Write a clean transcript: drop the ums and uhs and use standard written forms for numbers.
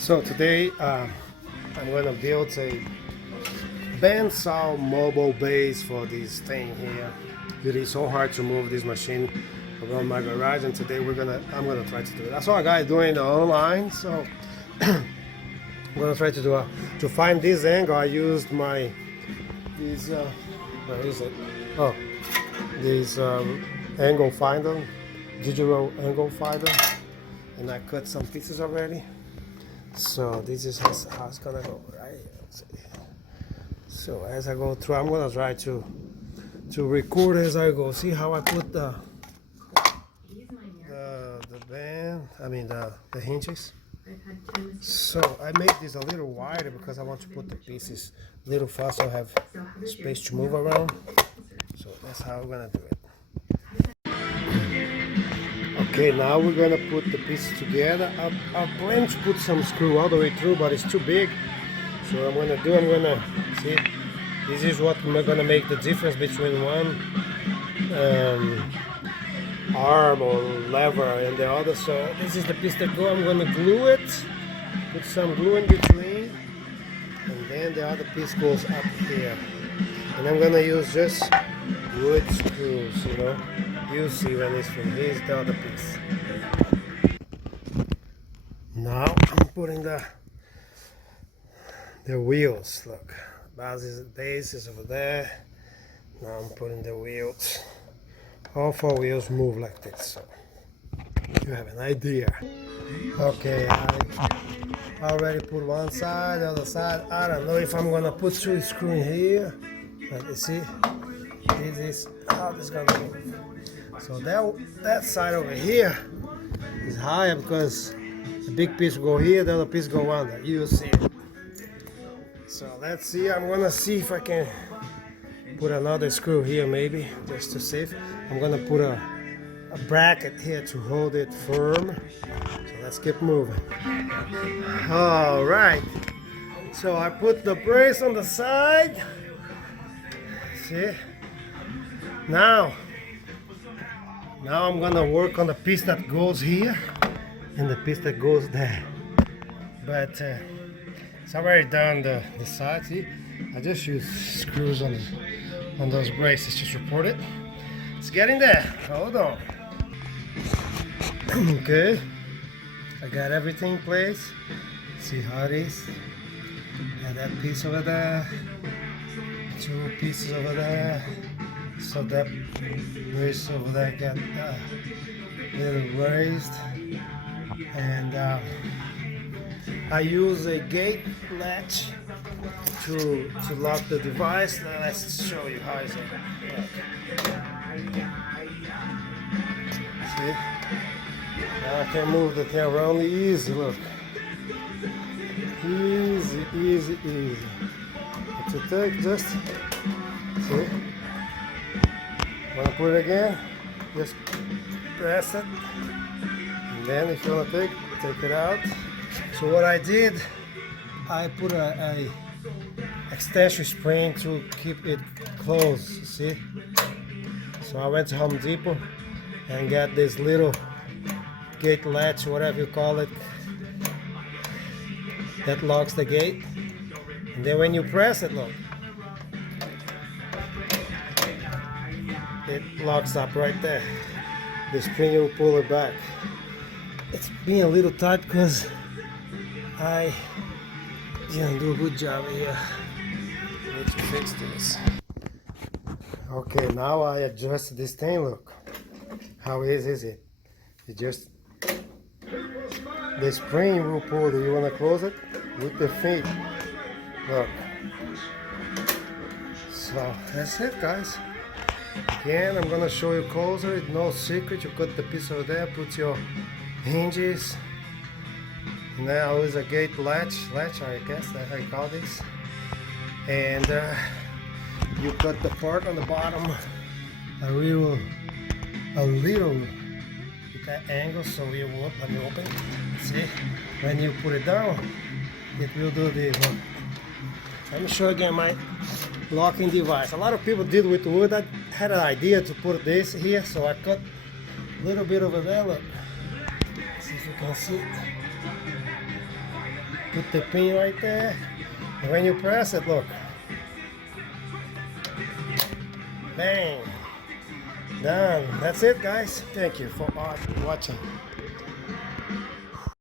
So today I'm going to build a Bandsaw Mobile Base for this thing here. It is so hard to move this machine around my garage, and today I'm gonna try to do it. I saw a guy doing it online, so I'm gonna try to do to find this angle. I used where is it? Oh, this angle finder, digital angle finder, and I cut some pieces already. So this is how it's gonna go, right? So as I go through, I'm gonna try to record as I go. See how I put the band, the hinges. So I made this a little wider because I want to put the pieces a little faster, I have space to move around. So that's how we're gonna do it. Okay, now we're gonna put the pieces together. I plan to put some screw all the way through, but it's too big. So I'm gonna see, this is what we're gonna make the difference between one arm or lever and the other. So this is the piece that go. I'm gonna glue it, put some glue in between, and then the other piece goes up here. And I'm gonna use just wood screws, you see when it's from here's the other piece. Now I'm putting the wheels. Look, base is over there. Now I'm putting the wheels. All four wheels move like this, so you have an idea. Okay, I already put one side, the other side. I don't know if I'm gonna put two screws in here, but you see, this is how this is gonna move. So that side over here is higher because the big piece will go here, the other piece go under. You see it. So let's see. I'm gonna see if I can put another screw here, maybe just to save. I'm gonna put a bracket here to hold it firm. So let's keep moving. All right. So I put the brace on the side. See? Now I'm gonna work on the piece that goes here and the piece that goes there. But it's already done the side. See, I just use screws on those braces to support it. It's getting there. Hold on. Okay, I got everything in place. See how it is. Got that piece over there, two pieces over there. So that brace over there got a little raised, and I use a gate latch to lock the device. Now let's show you how it's look. See? Now I can move the thing around easy. Look, easy, easy, easy. To take just see. When I put it again, just press it, and then if you want to take it out. So what I did, I put a extension spring to keep it closed, see? So I went to Home Depot and got this little gate latch, whatever you call it, that locks the gate. And then when you press it, look, it locks up right there. The spring will pull it back. It's being a little tight because I didn't do a good job here. I need to fix this. Okay, now I adjust this thing. Look, how easy is it? You just, the spring will pull. Do you want to close it? With the feet. Look. So that's it, guys. Again, I'm gonna show you closer. It's no secret. You cut the piece over there, put your hinges. Now is a gate latch, I guess that's how you call this. And you cut the part on the bottom a little with that angle, so it will. Let me open. See, when you put it down, it will do this. Let me show you again my locking device. A lot of people did with wood. I had an idea to put this here, so I cut a little bit over there. Look, see if you can see it. Put the pin right there, and when you press it, look. Bang! Done. That's it, guys. Thank you for watching.